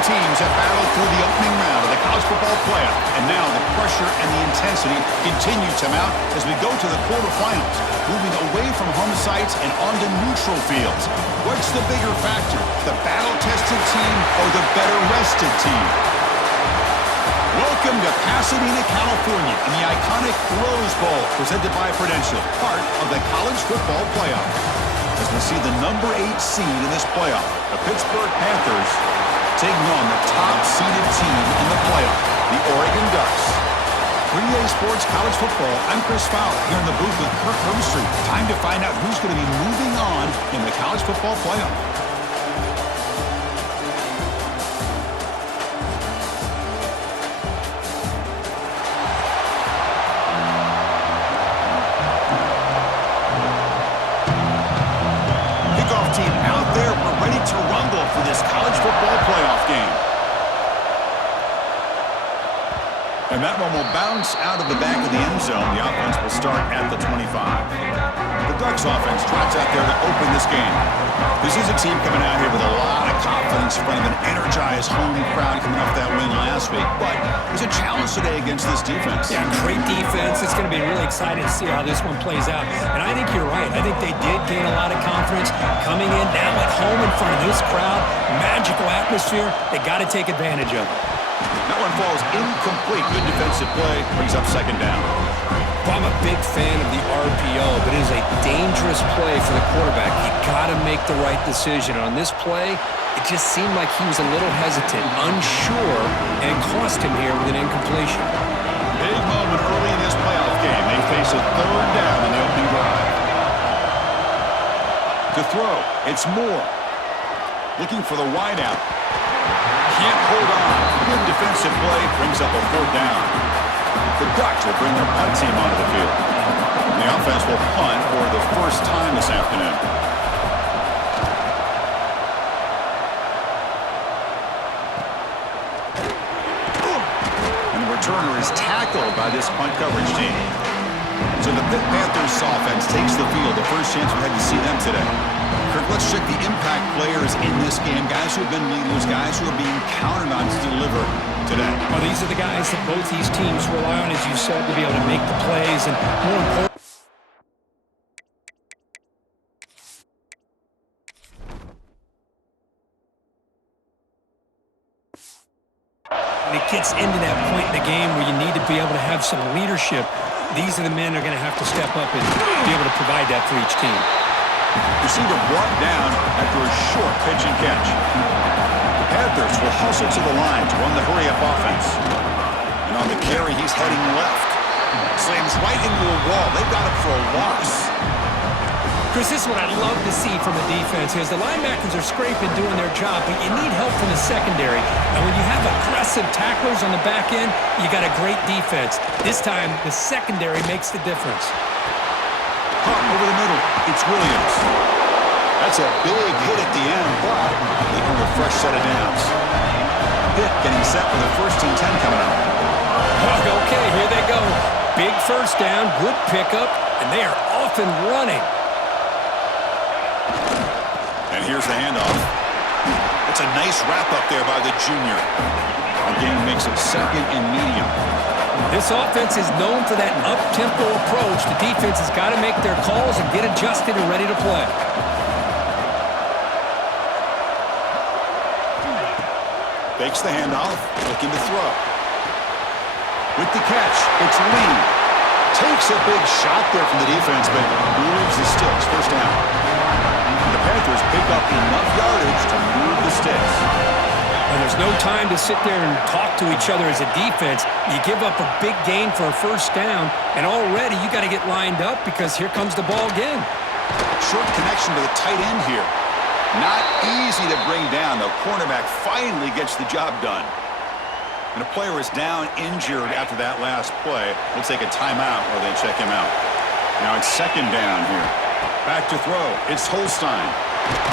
teams have battled through the opening round of the college football playoff, and now the pressure and the intensity continue to mount as we go to the quarterfinals, moving away from home sites and onto neutral fields. What's the bigger factor, the battle-tested team or the better-rested team? Welcome to Pasadena, California, in the iconic Rose Bowl, presented by Prudential, part of the college football playoff. As we see the number 8 seed in this playoff, the Pittsburgh Panthers taking on the top-seeded team in the playoff, the Oregon Ducks. 3A Sports College Football, I'm Chris Fowler, here in the booth with Kirk Herbstreit. Time to find out who's going to be moving on in the college football playoff. Team out there, we're ready to rumble for this college football playoff game. And that one will bounce out of the back of the end zone. The offense will start at the 25. The Ducks offense drives out there to open this game. This is a team coming out here with a lot of confidence in front of an energized home crowd coming off that win last week. But there's a challenge today against this defense. Yeah, great defense. It's going to be really exciting to see how this one plays out. And I think you're right. I think they did gain a lot of confidence coming in now at home in front of this crowd. Magical atmosphere. They got to take advantage of it. That one falls incomplete. Good defensive play. Brings up second down. Well, I'm a big fan of the RPO, but it is a dangerous play for the quarterback. You got to make the right decision. On this play, it just seemed like he was a little hesitant, unsure, and it cost him here with an incompletion. Big moment early in this playoff game. They face a third down in the opening drive. To throw, it's Moore. Looking for the wideout. Can't hold on. Good defensive play. Brings up a fourth down. The Ducks will bring their punt team onto the field. The offense will punt for the first time this afternoon. And the returner is tackled by this punt coverage team. So the Pitt Panthers offense takes the field. The first chance we had to see them today. Kirk, let's check the impact players in this game. Guys who have been leaders, guys who are being counted on to deliver today. Well, these are the guys that both these teams rely on, as you said, to be able to make the plays. And more important, when it gets into that point in the game where you need to be able to have some leadership, these are the men that are going to have to step up and be able to provide that for each team. Receiver brought down after a short pitch and catch. The Panthers will hustle to the line to run the hurry-up offense. And on the carry, he's heading left. Slams right into a wall. They've got him for a loss. Chris, this is what I love to see from the defense is the linebackers are scraping, doing their job, but you need help from the secondary. And when you have aggressive tacklers on the back end, you got a great defense. This time, the secondary makes the difference. Pump over the middle. It's Williams. That's a big hit at the end, but they earn a fresh set of downs. Pitt getting set with a first and 10 coming up. Okay, here they go. Big first down, good pickup, and they are off and running. And here's the handoff. It's a nice wrap-up there by the junior. Our game makes it second and medium. This offense is known for that up-tempo approach. The defense has got to make their calls and get adjusted and ready to play. Fakes the handoff, looking to throw. With the catch, it's Lee. Takes a big shot there from the defense, but moves the sticks. First down. The Panthers pick up enough yardage to move the sticks. And there's no time to sit there and talk to each other as a defense. You give up a big gain for a first down, and already you got to get lined up because here comes the ball again. Short connection to the tight end here. Not easy to bring down. The cornerback finally gets the job done. And a player is down injured after that last play. We'll take a timeout while they check him out. Now it's second down here. Back to throw. It's Holstein.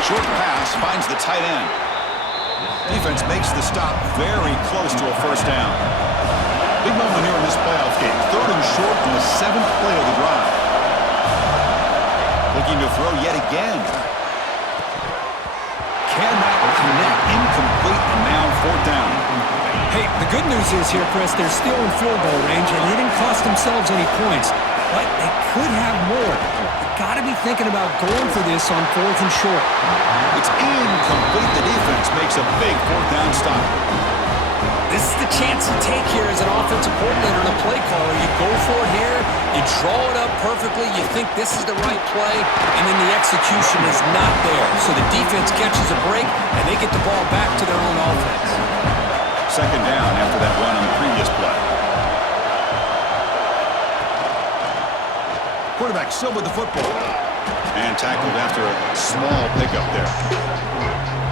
Short pass finds the tight end. Defense makes the stop very close to a first down. Big moment here in this playoff game. Third and short on the 7th play of the drive. Looking to throw yet again. Cannot connect. Incomplete, and now 4th down. Hey, the good news is here, Chris, they're still in field goal range, and they didn't cost themselves any points. But they could have more. You've got to be thinking about going for this on 4th and short. It's incomplete. The defense makes a big 4th down stop. This is the chance you take here as an offensive coordinator and a play caller. You go for it here, you draw it up perfectly, you think this is the right play, and then the execution is not there. So the defense catches a break, and they get the ball back to their own offense. 2nd down after that run on the previous play. Quarterback still with the football. And tackled after a small pickup there.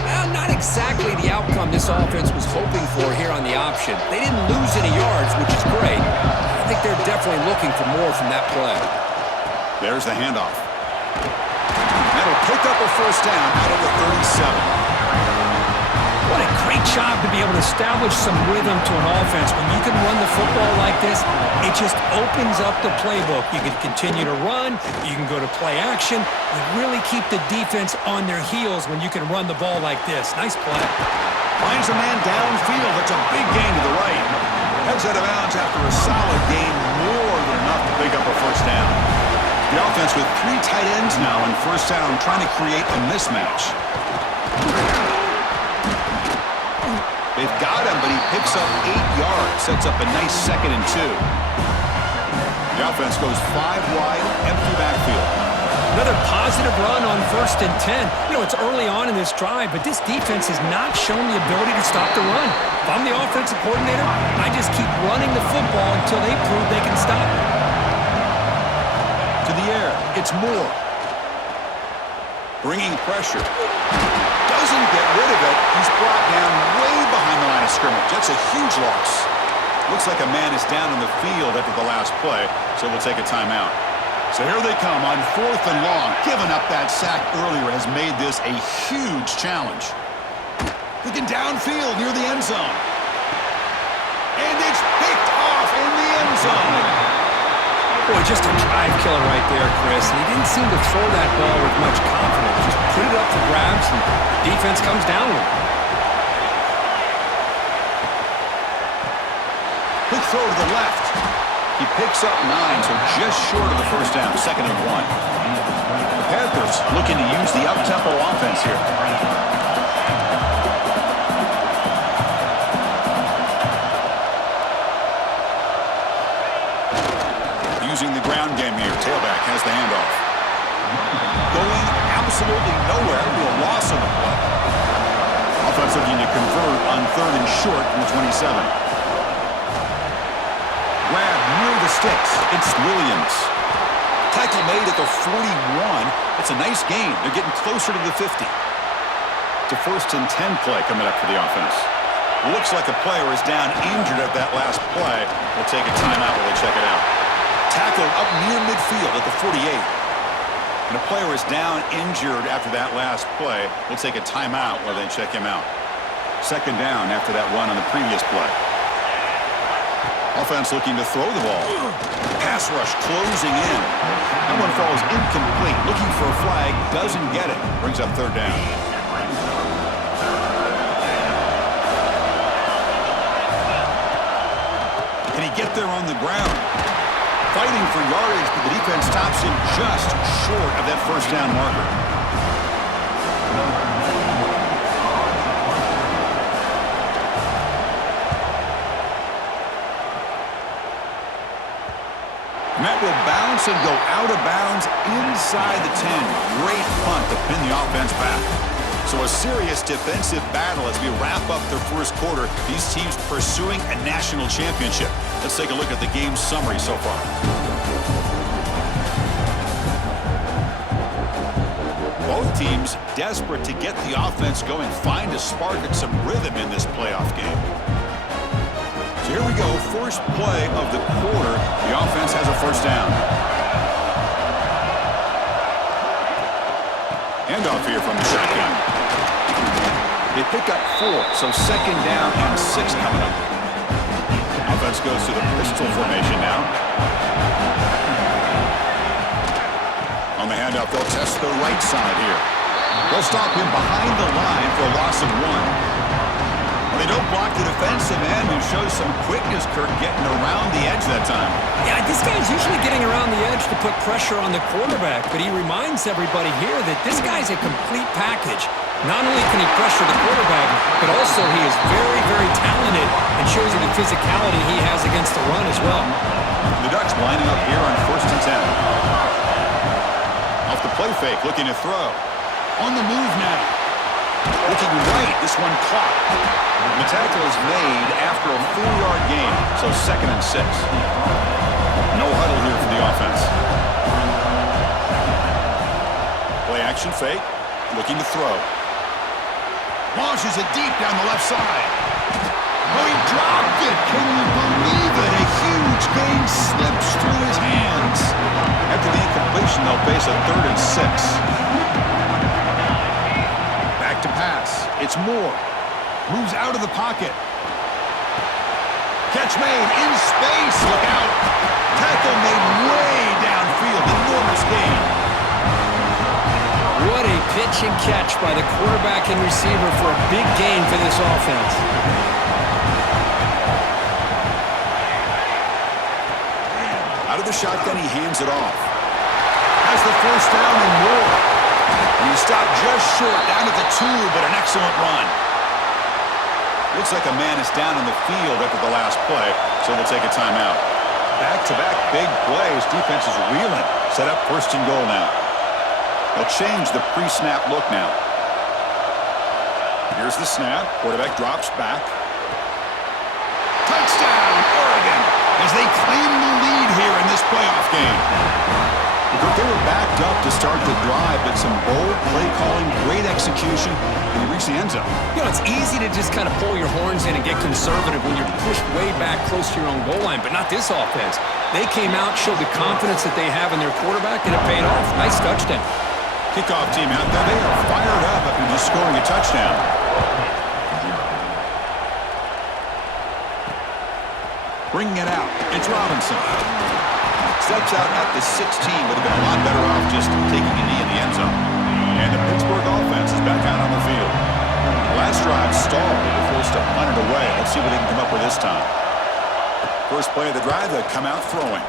Well, not exactly the outcome this offense was hoping for here on the option. They didn't lose any yards, which is great. I think they're definitely looking for more from that play. There's the handoff. That'll pick up a 1st down out of the 37. What a great job to be able to establish some rhythm to an offense. When you can run the football like this, it just opens up the playbook. You can continue to run. You can go to play action. You really keep the defense on their heels when you can run the ball like this. Nice play. Finds a man downfield. That's a big gain to the right. Heads out of bounds after a solid gain, more than enough to pick up a 1st down. The offense with 3 tight ends now in 1st down, trying to create a mismatch. They've got him, but he picks up 8 yards. Sets up a nice 2nd and 2. The offense goes 5 wide, empty backfield. Another positive run on 1st and 10. You know, it's early on in this drive, but this defense has not shown the ability to stop the run. If I'm the offensive coordinator, I just keep running the football until they prove they can stop it. To the air, it's Moore. Bringing pressure. Doesn't get rid of it. He's brought down way behind the line of scrimmage. That's a huge loss. Looks like a man is down in the field after the last play, so we'll take a timeout. So here they come on 4th and long. Giving up that sack earlier has made this a huge challenge. Looking downfield near the end zone. And it's picked off in the end zone. Boy, just a drive killer right there, Chris. And he didn't seem to throw that ball with much confidence. Just put it up for grabs, and the defense comes down with it. Quick throw to the left. He picks up 9, so just short of the 1st down, 2nd and 1. The Panthers looking to use the up-tempo offense here. Using the ground game here. Tailback has the handoff. Going absolutely nowhere to a loss on the play. Offense looking to convert on 3rd and short from the 27. Grab near the sticks. It's Williams. Tackle made at the 41. It's a nice gain. They're getting closer to the 50. It's a 1st and 10 play coming up for the offense. Looks like a player is down injured at that last play. We'll take a timeout while they check it out. Tackled up near midfield at the 48. And a player is down injured after that last play. We'll take a timeout while they check him out. 2nd down after that run on the previous play. Offense looking to throw the ball. Pass rush closing in. That one falls incomplete. Looking for a flag. Doesn't get it. Brings up 3rd down. Can he get there on the ground? Fighting for yardage, but the defense stops him just short of that 1st down marker. And that will bounce and go out of bounds inside the 10. Great punt to pin the offense back. So a serious defensive battle as we wrap up the 1st quarter. These teams pursuing a national championship. Let's take a look at the game summary so far. Both teams desperate to get the offense going, find a spark and some rhythm in this playoff game. So here we go, first play of the quarter. The offense has a 1st down. Handoff here from the shotgun. They pick up 4, so 2nd down and 6 coming up. Offense goes to the pistol formation now. On the handoff, they'll test the right side here. They'll stop him behind the line for a loss of 1. They don't block the defensive end, who shows some quickness, Kirk, getting around the edge that time. Yeah, this guy's usually getting around the edge to put pressure on the quarterback, but he reminds everybody here that this guy's a complete package. Not only can he pressure the quarterback, but also he is very, very talented and shows you the physicality he has against the run as well. The Ducks lining up here on 1st and 10. Off the play fake, looking to throw. On the move now. Looking right, this one caught. The tackle is made after a 4-yard gain, so 2nd and 6. No huddle here for the offense. Play action fake, looking to throw. Launches it deep down the left side. Oh, he dropped it! Can you believe it? A huge gain slips through his hands. After the incompletion, they'll face a 3rd and 6. Back to pass. It's Moore. Moves out of the pocket. Catch made in space. Look out. Tackle made way downfield. Enormous gain. What a pitch and catch by the quarterback and receiver for a big gain for this offense. Out of the shotgun, he hands it off. Has the 1st down and more. And he stopped just short, down at the 2, but an excellent run. Looks like a man is down in the field after the last play, so they'll take a timeout. Back-to-back big plays. Defense is reeling. Set up 1st and goal now. They'll change the pre-snap look now. Here's the snap. Quarterback drops back. Touchdown, Oregon, as they claim the lead here in this playoff game. They were backed up to start the drive, but some bold play calling, great execution, and they reached the end zone. You know, it's easy to just kind of pull your horns in and get conservative when you're pushed way back close to your own goal line, but not this offense. They came out, showed the confidence that they have in their quarterback, and it paid off. Nice touchdown. Kickoff team out there. They are fired up after just scoring a touchdown. Bringing it out. It's Robinson. Steps out at the 16, would have been a lot better off just taking a knee in the end zone. And the Pittsburgh offense is back out on the field. Last drive stalled. They were forced to punt it away. Let's see what they can come up with this time. First play of the drive, they come out throwing.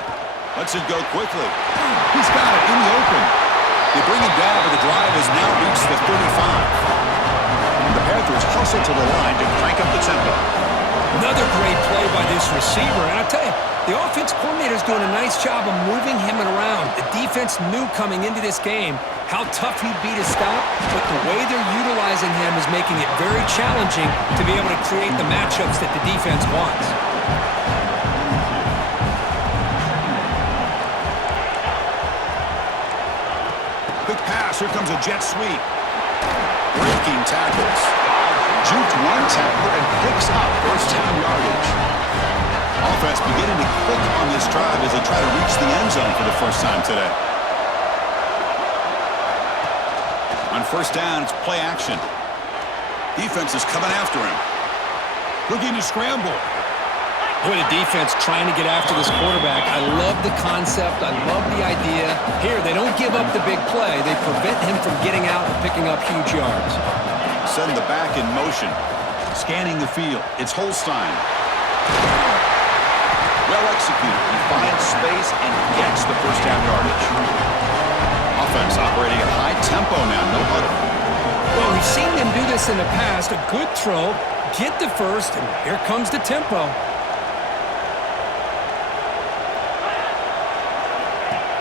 Lets it go quickly. He's got it in the open. They bring him down, but the drive has now reached the 35. The Panthers hustle to the line to crank up the tempo. Another great play by this receiver. And I'll tell you, the offense coordinator is doing a nice job of moving him around. The defense knew coming into this game how tough he'd be to stop, but the way they're utilizing him is making it very challenging to be able to create the matchups that the defense wants. Quick pass. Here comes a jet sweep. Breaking tackles. Juked one tackler and picks up 1st down yardage. Offense beginning to click on this drive as they try to reach the end zone for the first time today. On 1st down, it's play action. Defense is coming after him. Looking to scramble. Boy, the defense trying to get after this quarterback. I love the concept. I love the idea. Here, they don't give up the big play. They prevent him from getting out and picking up huge yards. Send the back in motion. Scanning the field. It's Holstein. Well executed. He finds space and gets the 1st down yardage. Offense operating at high tempo now. No huddle. Well, we've seen them do this in the past. A good throw, get the first, and here comes the tempo.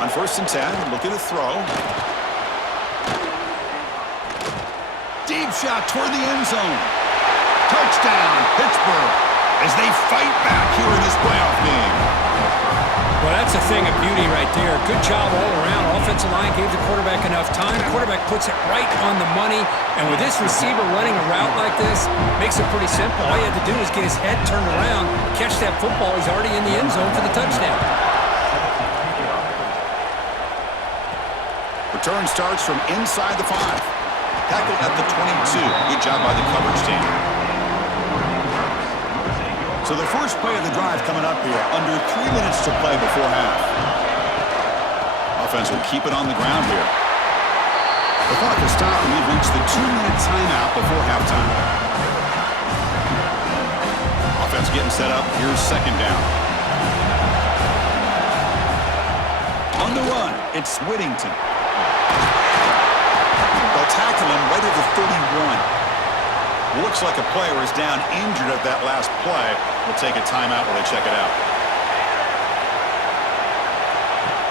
On 1st and 10, looking to throw. Deep shot toward the end zone. Touchdown, Pittsburgh, as they fight back here in this playoff game. Well, that's a thing of beauty right there. Good job all around. Offensive line gave the quarterback enough time. Quarterback puts it right on the money. And with this receiver running a route like this, makes it pretty simple. All you have to do is get his head turned around, catch that football. He's already in the end zone for the touchdown. Return starts from inside the 5. Tackled at the 22. Good job by the coverage team. So the first play of the drive coming up here, under 3 minutes to play before half. Offense will keep it on the ground here. The clock will stop and we've reached the 2-minute timeout before halftime. defense getting set up. Here's second down. On the run, it's Whittington. They'll tackle him right at the 31. Looks like a player is down injured at that last play. We'll take a timeout while they check it out.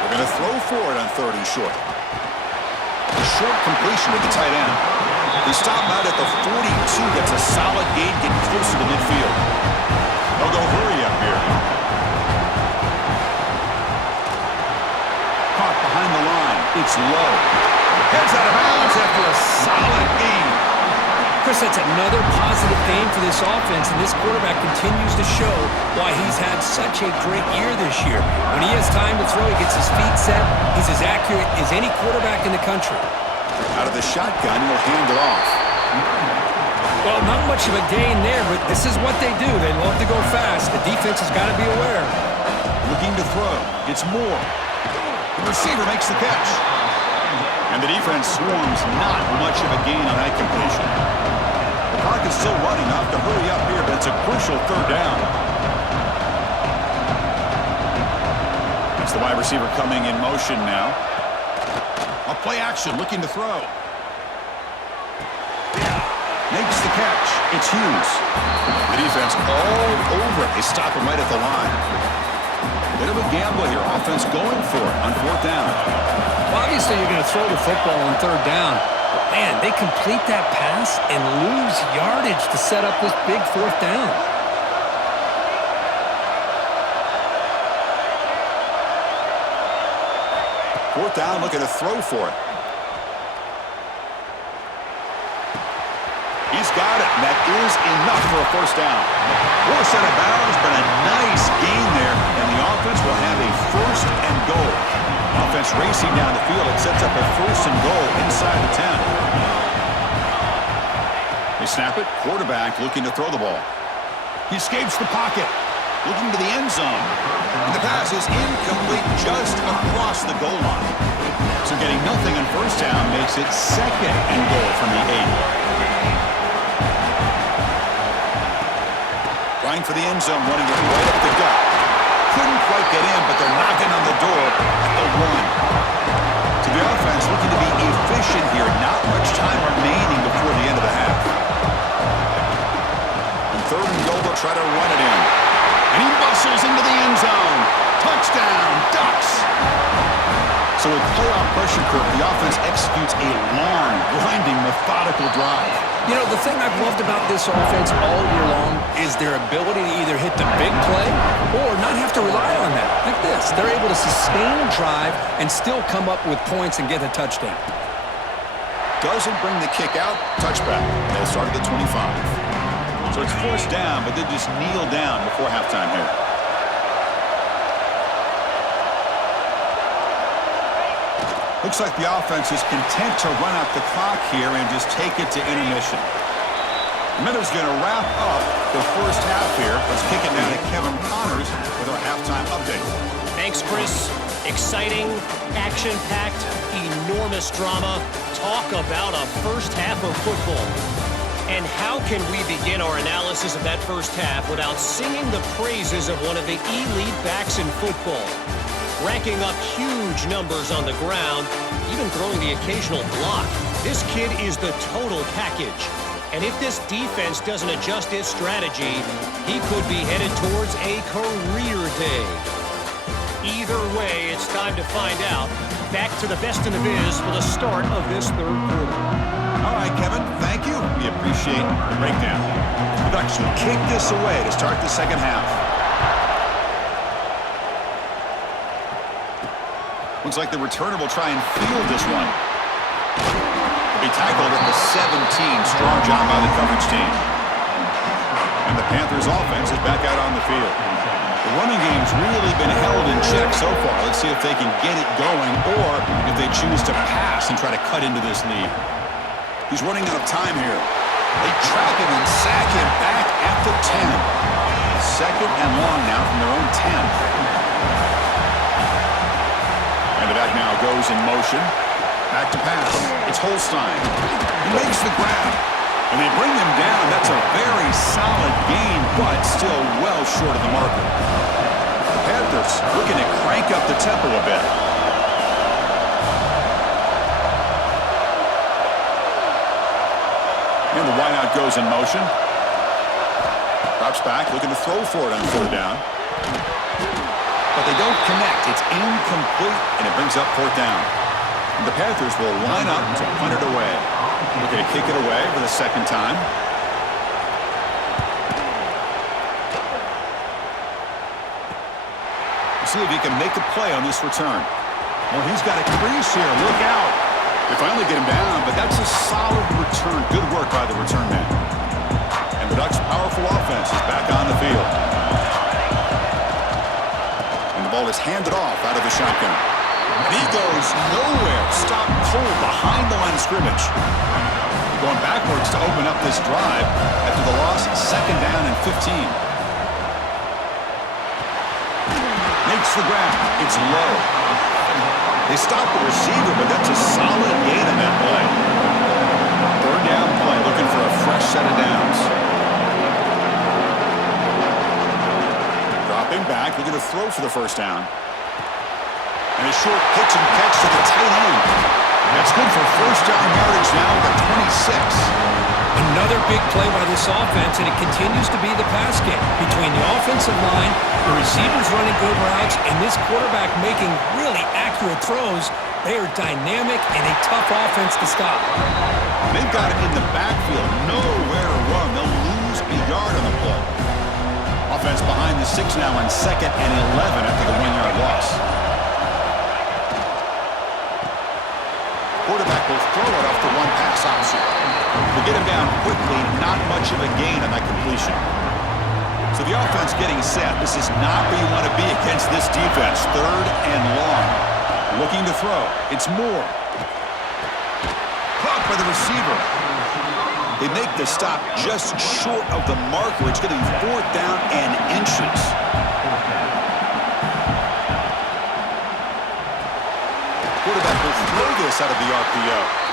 We're going to throw for it on 3rd and short. A short completion to the tight end. They stop him out at the 42. That's a solid gain, getting closer to midfield. They'll go hurry up here. Caught behind the line. It's low. Heads out of bounds after a solid gain. Chris, that's another positive game for this offense, and this quarterback continues to show why he's had such a great year this year. When he has time to throw, he gets his feet set. He's as accurate as any quarterback in the country. Out of the shotgun, he'll hand it off. Well, not much of a gain there, but this is what they do. They love to go fast. The defense has got to be aware. Looking to throw. It's Moore. The receiver makes the catch. And the defense swarms not much of a gain on that completion. The clock is still running. Off to hurry up here, but it's a crucial 3rd down. That's the wide receiver coming in motion now. A play action, looking to throw. Makes the catch. It's Hughes. The defense all over it. They stop him right at the line. Bit of a gamble here. Offense going for it on 4th down. Well, obviously, you're going to throw the football on 3rd down. But, man, they complete that pass and lose yardage to set up this big 4th down. Fourth down, looking to throw for it. He's got it, and that is enough for a 1st down. Force out of bounds, but a nice gain there, and the offense will have a 1st and goal. Offense racing down the field. It sets up a 1st and goal inside the 10. They snap it. Quarterback looking to throw the ball. He escapes the pocket, looking to the end zone. And the pass is incomplete just across the goal line. So getting nothing on 1st down makes it 2nd and goal from the 8. Trying for the end zone, running it right up the gut. Couldn't quite get in, but they're knocking on the door at the 1. So the offense looking to be efficient here. Not much time remaining before the end of the half. On 3rd and goal, they'll try to run it in. And he muscles into the end zone. Touchdown, Ducks. So with playoff pressure curve, the offense executes a long, grinding, methodical drive. You know, the thing I've loved about this offense all year long is their ability to either hit the big play or not have to rely on that. Like this. They're able to sustain a drive and still come up with points and get a touchdown. Doesn't bring the kick out. Touchback. They'll start at the 25. So it's 1st down, but they just kneel down before halftime here. Looks like the offense is content to run out the clock here and just take it to intermission. The Miners going to wrap up the 1st half here. Let's kick it down to Kevin Connors with our halftime update. Thanks, Chris. Exciting, action-packed, enormous drama. Talk about a 1st half of football. And how can we begin our analysis of that 1st half without singing the praises of one of the elite backs in football? Racking up huge numbers on the ground, even throwing the occasional block. This kid is the total package. And if this defense doesn't adjust its strategy, he could be headed towards a career day. Either way, it's time to find out. Back to the best in the biz for the start of this 3rd quarter. All right, Kevin, thank you. We appreciate the breakdown. The Ducks will kick this away to start the 2nd half. Looks like the returner will try and field this one. He'll be tackled at the 17. Strong job by the coverage team. And the Panthers offense is back out on the field. The running game's really been held in check so far. Let's see if they can get it going or if they choose to pass and try to cut into this lead. He's running out of time here. They trap him and sack him back at the 10. 2nd and long now from their own 10. And the back now goes in motion. Back to pass. It's Holstein. He makes the grab. And they bring them down. That's a very solid gain, but still well short of the marker. The Panthers looking to crank up the tempo a bit. And the wideout goes in motion. Drops back, looking to throw for it on third down. But they don't connect. It's incomplete, and it brings up fourth down. And the Panthers will line up to punt it away. Looking to kick it away for the second time. We'll see if he can make a play on this return. Well, he's got a crease here. Look out. They finally get him down, but that's a solid return. Good work by the return man. And the Ducks' powerful offense is back on the field. And the ball is handed off out of the shotgun. And he goes nowhere. Stopped cold behind the line of scrimmage. Going backwards to open up this drive after the loss, second down and 15. Makes the grab. It's low. They stop the receiver, but that's a solid gain on that play. Third down play, looking for a fresh set of downs. Dropping back, looking to throw for the first down. And a short pitch and catch to the tight end. That's good for first down yardage now at the 26. Another big play by this offense, and it continues to be the pass game. Between the offensive line, the receivers running good routes, and this quarterback making really accurate throws, they are dynamic and a tough offense to stop. They've got it in the backfield, nowhere to run. They'll lose a yard on the play. Offense behind the 6 now on 2nd and 11 after the 1-yard loss. Quarterback will throw it off the one pass option. To get him down quickly, not much of a gain on that completion. So the offense getting set. This is not where you want to be against this defense. Third and long. Looking to throw. It's Moore. Caught by the receiver. They make the stop just short of the marker. It's going to be fourth down and inches. Quarterback will throw this out of the RPO.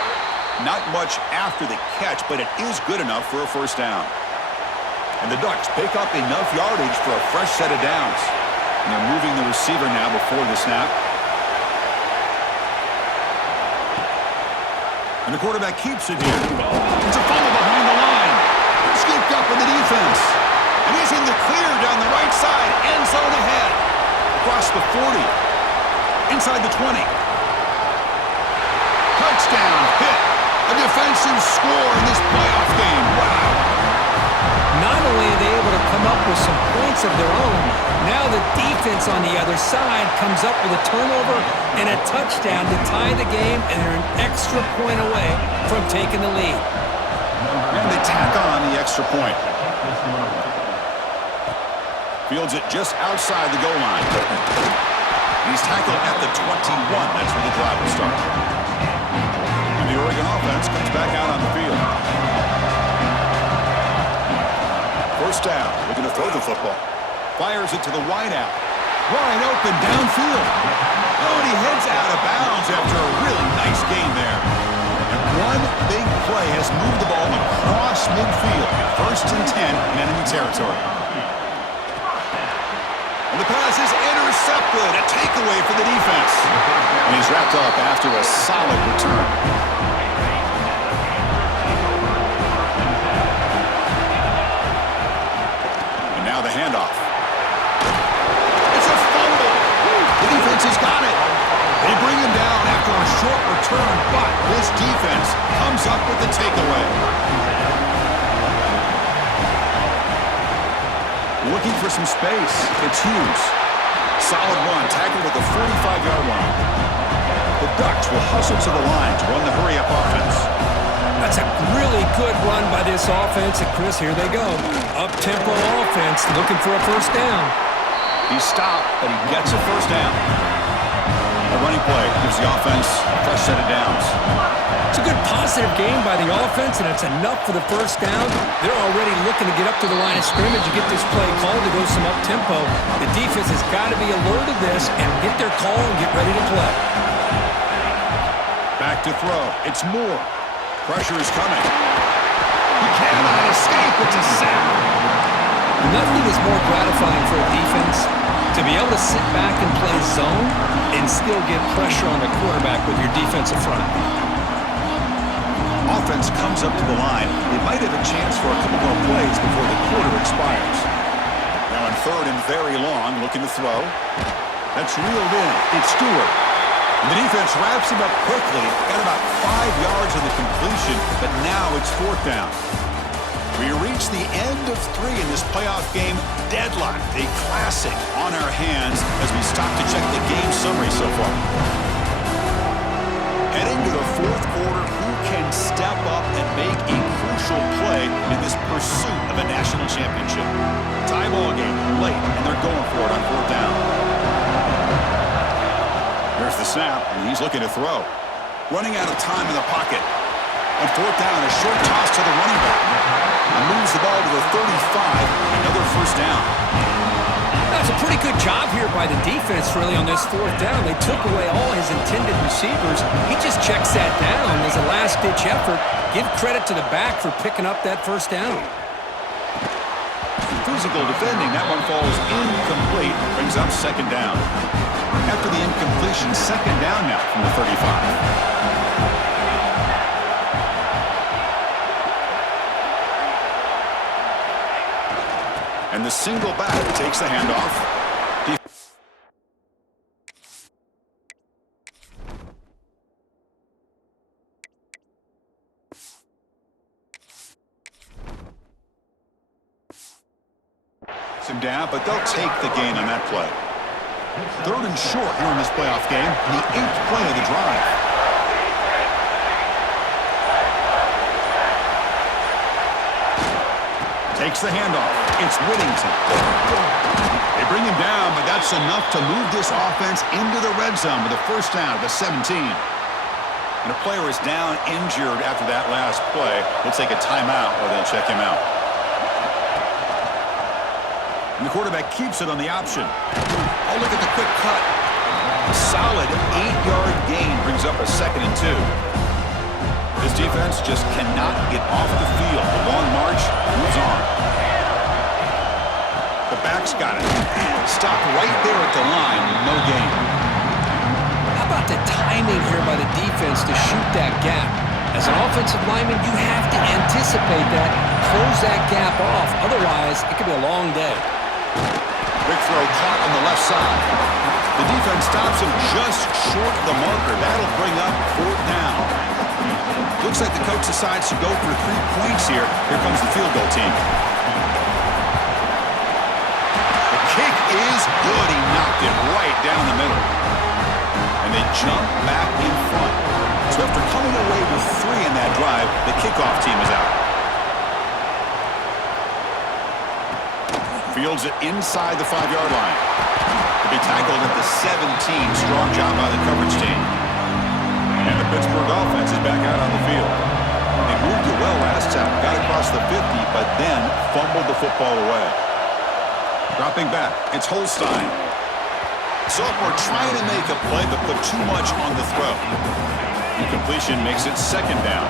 Not much after the catch, but it is good enough for a first down. And the Ducks pick up enough yardage for a fresh set of downs. And they're moving the receiver now before the snap. And the quarterback keeps it here. It's a fumble behind the line. Scooped up in the defense. And he's in the clear down the right side. End zone ahead. Across the 40. Inside the 20. Touchdown hit. A defensive score in this playoff game. Wow. Not only are they able to come up with some points of their own, now the defense on the other side comes up with a turnover and a touchdown to tie the game, and they're an extra point away from taking the lead. And they tack on the extra point. Fields it just outside the goal line. He's tackled at the 21. That's where the drive will start. And the Oregon offense comes back out on the field. First down, looking to throw the football. Fires it to the wideout. Wide open downfield. Oh, and he heads out of bounds after a really nice gain there. And one big play has moved the ball across midfield. First and 10 in enemy territory. And the pass is intercepted. A takeaway for the defense. And he's wrapped up after a solid return. The handoff. It's a fumble. The defense has got it. They bring him down after a short return, but this defense comes up with the takeaway. Looking for some space. It's Hughes. Solid run, tackled at the 45-yard line. The Ducks will hustle to the line to run the hurry-up offense. That's a really good run by this offense. And Chris, here they go. Up-tempo offense looking for a first down. He stopped, but he gets a first down. The running play gives the offense a fresh set of downs. It's a good positive game by the offense, and it's enough for the first down. They're already looking to get up to the line of scrimmage and get this play called to go some up-tempo. The defense has got to be alert of this and get their call and get ready to play. Back to throw. It's Moore. Pressure is coming. He cannot escape. It's a sack. Nothing is more gratifying for a defense to be able to sit back and play zone and still get pressure on the quarterback with your defensive front. Offense comes up to the line. They might have a chance for a couple more plays before the quarter expires. Now on third and very long, looking to throw. That's reeled in. It's Stewart. And the defense wraps him up quickly. Got about 5 yards of the completion, but now it's fourth down. We reach the end of 3 in this playoff game. Deadlock, a classic on our hands as we stop to check the game summary so far. Heading to the fourth quarter, who can step up and make a crucial play in this pursuit of a national championship? Tie ball game, late, and they're going for it on fourth down. Here's the snap, and he's looking to throw. Running out of time in the pocket. On fourth down, a short toss to the running back. And moves the ball to the 35, another first down. That's a pretty good job here by the defense, really, on this fourth down. They took away all his intended receivers. He just checks that down as a last-ditch effort. Give credit to the back for picking up that first down. Physical defending, that one falls incomplete, brings up second down. After the incompletion, second down now from the 35. And the single back takes the handoff. Him down, but they'll take the gain on that play. Third and short here in this playoff game, the 8th play of the drive. Takes the handoff. It's Whittington. They bring him down, but that's enough to move this offense into the red zone with a first down at the 17. And a player is down injured after that last play. They'll take a timeout or they'll check him out. And the quarterback keeps it on the option. Oh, look at the quick cut. A solid 8-yard gain brings up a 2nd and 2. This defense just cannot get off the field. The long march moves on. The back's got it. Stopped right there at the line. No gain. How about the timing here by the defense to shoot that gap? As an offensive lineman, you have to anticipate that, close that gap off. Otherwise, it could be a long day. Big throw caught on the left side. The defense stops him just short of the marker. That'll bring up fourth down. Looks like the coach decides to go for 3 points here. Here comes the field goal team. The kick is good. He knocked it right down the middle. And they jump back in front. So after coming away with 3 in that drive, the kickoff team is out. Fields it inside the 5-yard line. To be tackled at the 17. Strong job by the coverage team. And the Pittsburgh offense is back out on the field. They moved it well last time. Got across the 50, but then fumbled the football away. Dropping back, it's Holstein. Sophomore trying to make a play, but put too much on the throw. Incompletion makes it second down.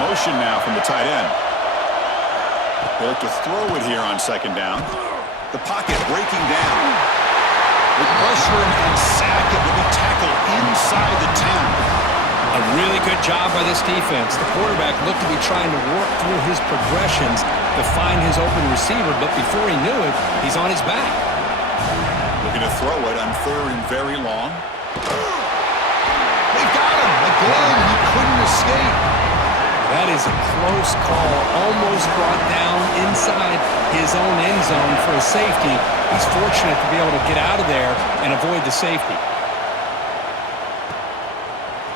Motion now from the tight end. They look to throw it here on second down. The pocket breaking down. They pressure him and sack it. Will be tackled inside the 10. A really good job by this defense. The quarterback looked to be trying to work through his progressions to find his open receiver, but before he knew it, he's on his back. Looking to throw it on third and very long. They got him. Again, he couldn't escape. That is a close call, almost brought down inside his own end zone for a safety. He's fortunate to be able to get out of there and avoid the safety.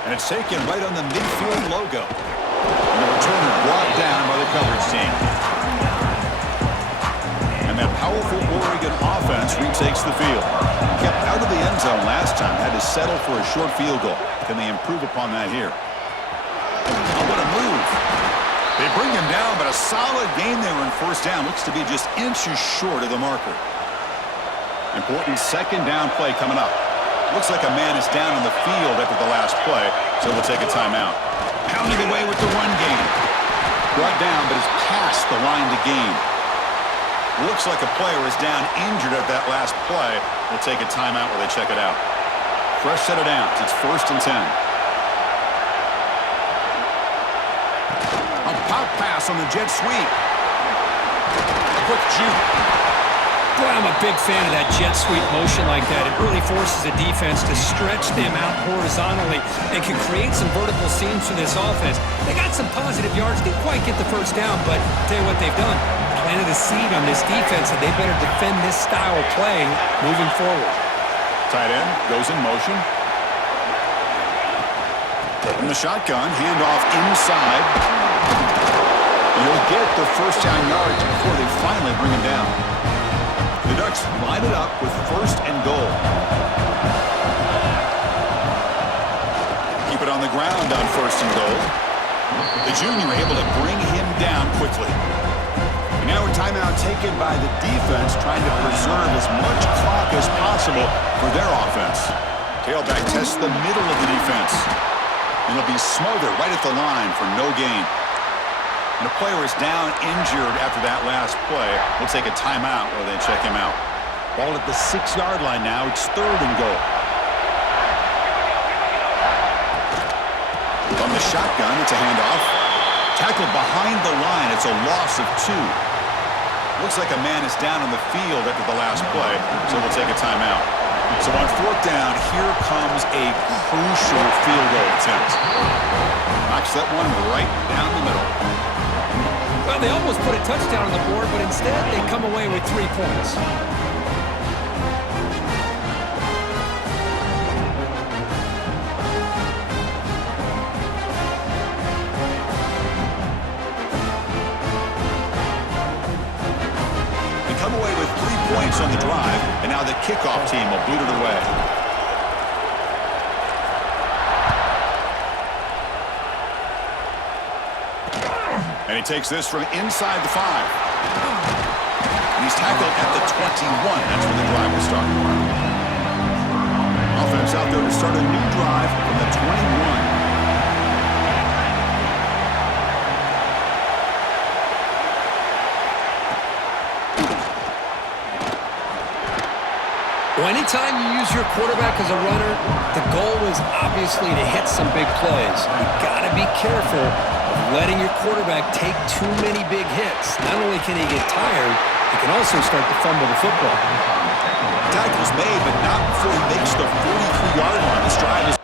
And it's taken right on the midfield logo. And the returner brought down by the coverage team. And that powerful Oregon offense retakes the field. Kept out of the end zone last time, had to settle for a short field goal. Can they improve upon that here? Oh, what a move. They bring him down, but a solid gain there on first down. Looks to be just inches short of the marker. Important second down play coming up. Looks like a man is down on the field after the last play, so we'll take a timeout. Pounding away with the run game. Brought down, but is past the line to gain. Looks like a player is down injured at that last play. We'll take a timeout while they check it out. Fresh set of downs. It's 1st and 10. A pop pass on the jet sweep. Quick juke. Boy, I'm a big fan of that jet sweep motion like that. It really forces the defense to stretch them out horizontally and can create some vertical seams for this offense. They got some positive yards. Didn't quite get the first down, but I'll tell you what they've done. Planted a seed on this defense, and they better defend this style of play moving forward. Tight end goes in motion. In the shotgun, handoff inside. He'll get the first down yards before they finally bring him down. The Ducks line it up with 1st and goal. Keep it on the ground on 1st and goal. The junior able to bring him down quickly. And now a timeout taken by the defense, trying to preserve as much clock as possible for their offense. Tailback tests the middle of the defense. And he'll be smothered right at the line for no gain. And a player is down injured after that last play. We'll take a timeout while they check him out. Ball at the 6-yard line now. It's 3rd and goal. From the shotgun, it's a handoff. Tackled behind the line. It's a loss of 2. Looks like a man is down on the field after the last play, so we'll take a timeout. So on 4th down, here comes a crucial field goal attempt. Knocks that one right down the middle. Well, they almost put a touchdown on the board, but instead they come away with 3 points. They come away with 3 points on the drive, and now the kickoff team will boot it away. And he takes this from inside the 5. And he's tackled at the 21. That's where the drive will start. Offense out there to start a new drive from the 21. Well, anytime you use your quarterback as a runner, the goal is obviously to hit some big plays. You've got to be careful of letting your quarterback take too many big hits. Not only can he get tired, he can also start to fumble the football. Tackle's made, but not before he makes the 43-yard line. This drive is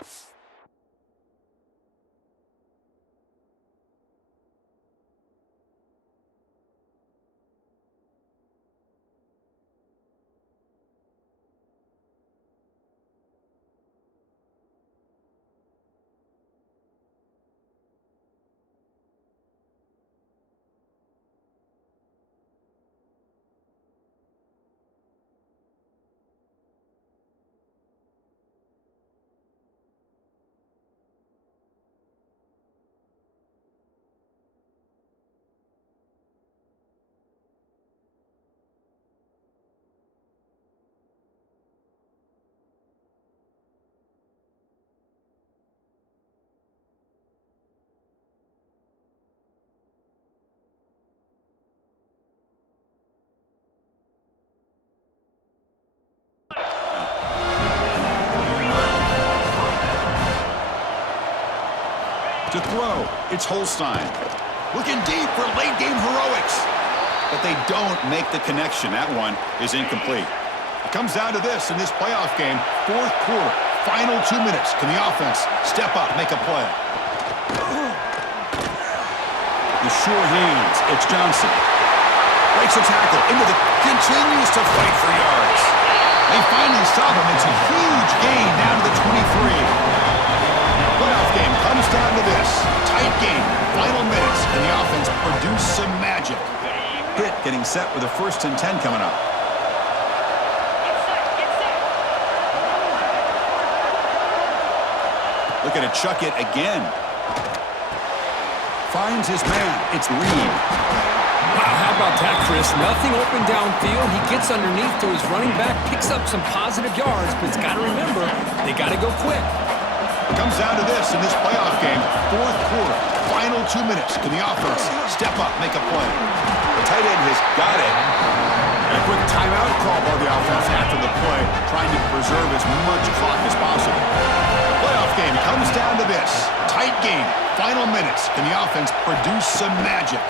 to throw. It's Holstein. Looking deep for late-game heroics. But they don't make the connection. That one is incomplete. It comes down to this in this playoff game. 4th quarter, final 2 minutes. Can the offense step up, make a play? The sure hands. It's Johnson. Breaks a tackle into the... Continues to fight for yards. They finally stop him. It's a huge gain down to the 23. Playoff game comes down to this. Tight game, final minutes, and the offense produced some magic. Pitt getting set with a 1st and 10 coming up. Looking to chuck it again. Finds his man. It's Reed. Wow, how about that, Chris? Nothing open downfield. He gets underneath to his running back, picks up some positive yards, but it's got to remember, they got to go quick. It comes down to this in this playoff game. Fourth quarter, final 2 minutes. Can the offense step up, make a play? The tight end has got it. And a quick timeout call by the offense after the play, trying to preserve as much clock as possible. The playoff game comes down to this. Tight game, final minutes. Can the offense produce some magic?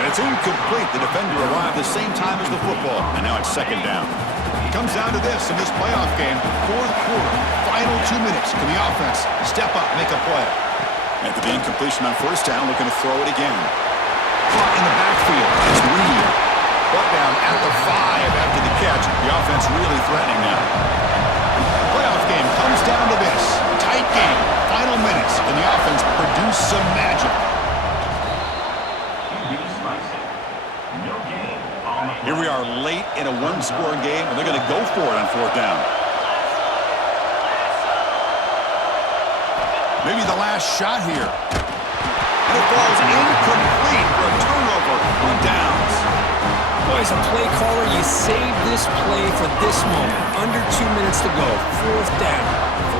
And it's incomplete. The defender arrived the same time as the football, and now it's second down. It comes down to this in this playoff game. Fourth quarter, final 2 minutes. Can the offense step up, make a play? After the incompletion on first down, looking to throw it again. Caught in the backfield. It's Reed. Brought down at the 5 after the catch. The offense really threatening now. The playoff game comes down to this. Tight game, final minutes. Can the offense produce some magic? Here we are late in a one-score game, and they're going to go for it on fourth down. Maybe the last shot here. And it falls incomplete for a turnover on downs. Boy, as a play caller, you save this play for this moment. Under 2 minutes to go. Fourth down.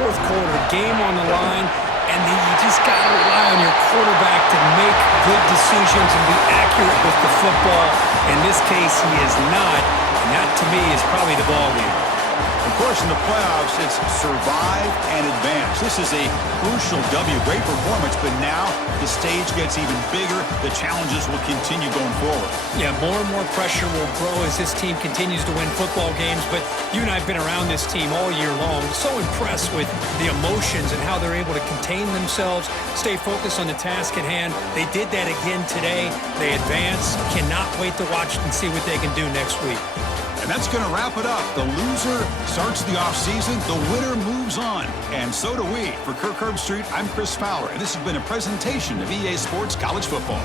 Fourth quarter. Game on the line. And then you just got to rely on your quarterback to make good decisions and be accurate with the football. In this case, he is not. And that, to me, is probably the ball game. Of course, in the playoffs, it's survive and advance. This is a crucial W. Great performance, but now the stage gets even bigger. The challenges will continue going forward. Yeah, more and more pressure will grow as this team continues to win football games, but you and I have been around this team all year long. So impressed with the emotions and how they're able to contain themselves, stay focused on the task at hand. They did that again today. They advance. Cannot wait to watch and see what they can do next week. And that's going to wrap it up. The loser starts the offseason. The winner moves on. And so do we. For Kirk Herbstreit, I'm Chris Fowler, and this has been a presentation of EA Sports College Football.